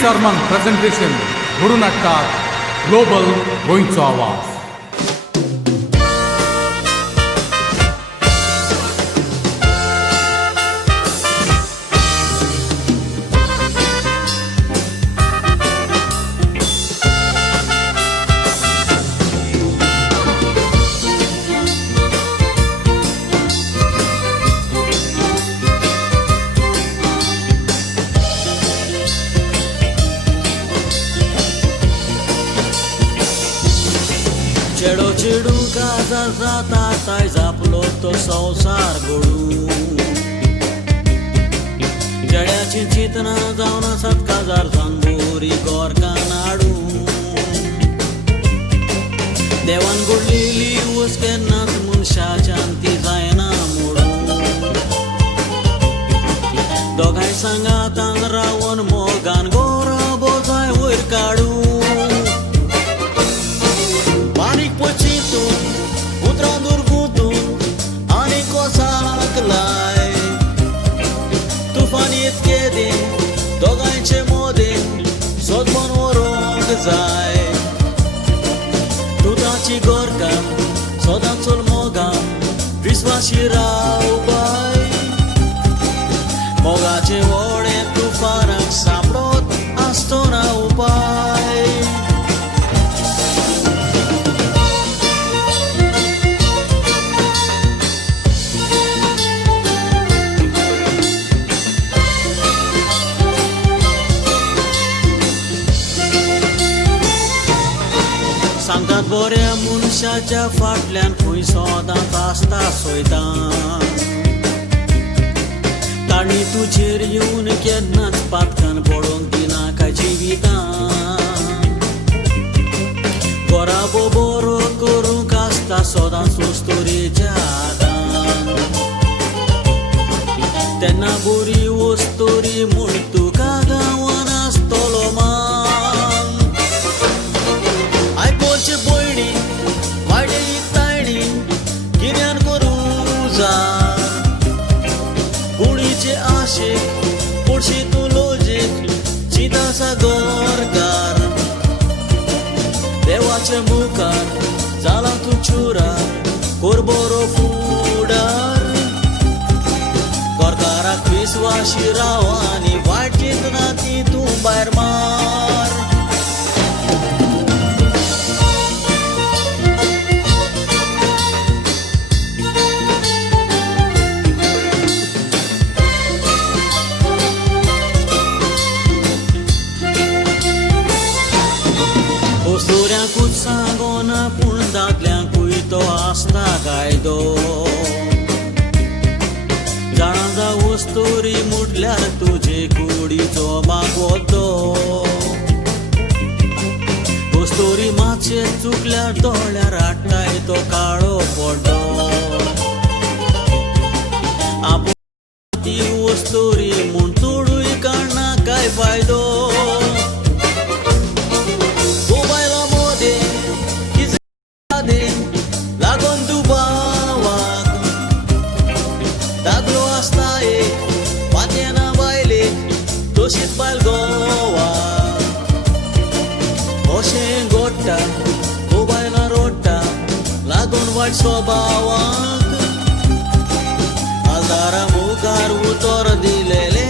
Sermon presentation घडून हाडटात global गोंयचो आवाज. चेडो चेडू काजार जाता ताय जापलो तो संवसार घडू. चेड्याची चितना जावन आसात काजार सांबोरी गोरकां नाडू. देवान घडलेली वस केन्नाच मनशाच्यान ती जायना मोडू. दोगांय सांगातान रावन मोगान गोरा बोजाय वयर काडू. उतरां दुर्गुतून आनी कोसाक लाय. तुफानीत केदे दोगांयचे मोदेन सोदमोन व्हरोंक जाय. दुदाची गोरकां सोदांचो मोगां विस्वाशी राव बाय. मोगाचे व्हडे तुफानाक सांबळोत आसतो ना उपाय. सांगतात बऱ्या मनशाच्या फाटल्यान खंय सदांच आसता सोयतान. ताणी तुजेर येवन केन्नाच पातकान पडोवंक दिना काय जिवितान. बराबो बरो करूंक आसता सदांच वस्तोरेच्या हातान. तेन्ना बरी वस्तोरी म्हूण तुका गांवान आसतलो मान. आयकोचे पयणी वाडे तायणी कित्यान करूं जार. कुणीचे आशेक पुडशी तूं लोजेक चितासा गोरकार. देवाचे मुखार जाला तूं चुरार कोर बरो फुडार. गोरकाराक विस्वाशी राव आनी वायट चिंतना ती तूं भायर मार. सोऱ्यांकूच सांगोन पूण दादल्यांकूय तो आसता कायदो. जाणा जा वस्तोरी मुडल्यार तुजे कुडीचो बागवतो. वस्तोरी मातशे चुकल्यार दोळ्यार हाडटाय तो काळो पडो. आपूण ती वस्तोरी म्हूण तोडूय काडना काय फायदो. लागून दुबावाक दादलो आसता एक पातयेना बायलेक तशीच बायल गोवा. अशें घडटा तो बायलां रोडटा लागून वायट स्वभावाक. आलदारा मुखार उतर दिलेले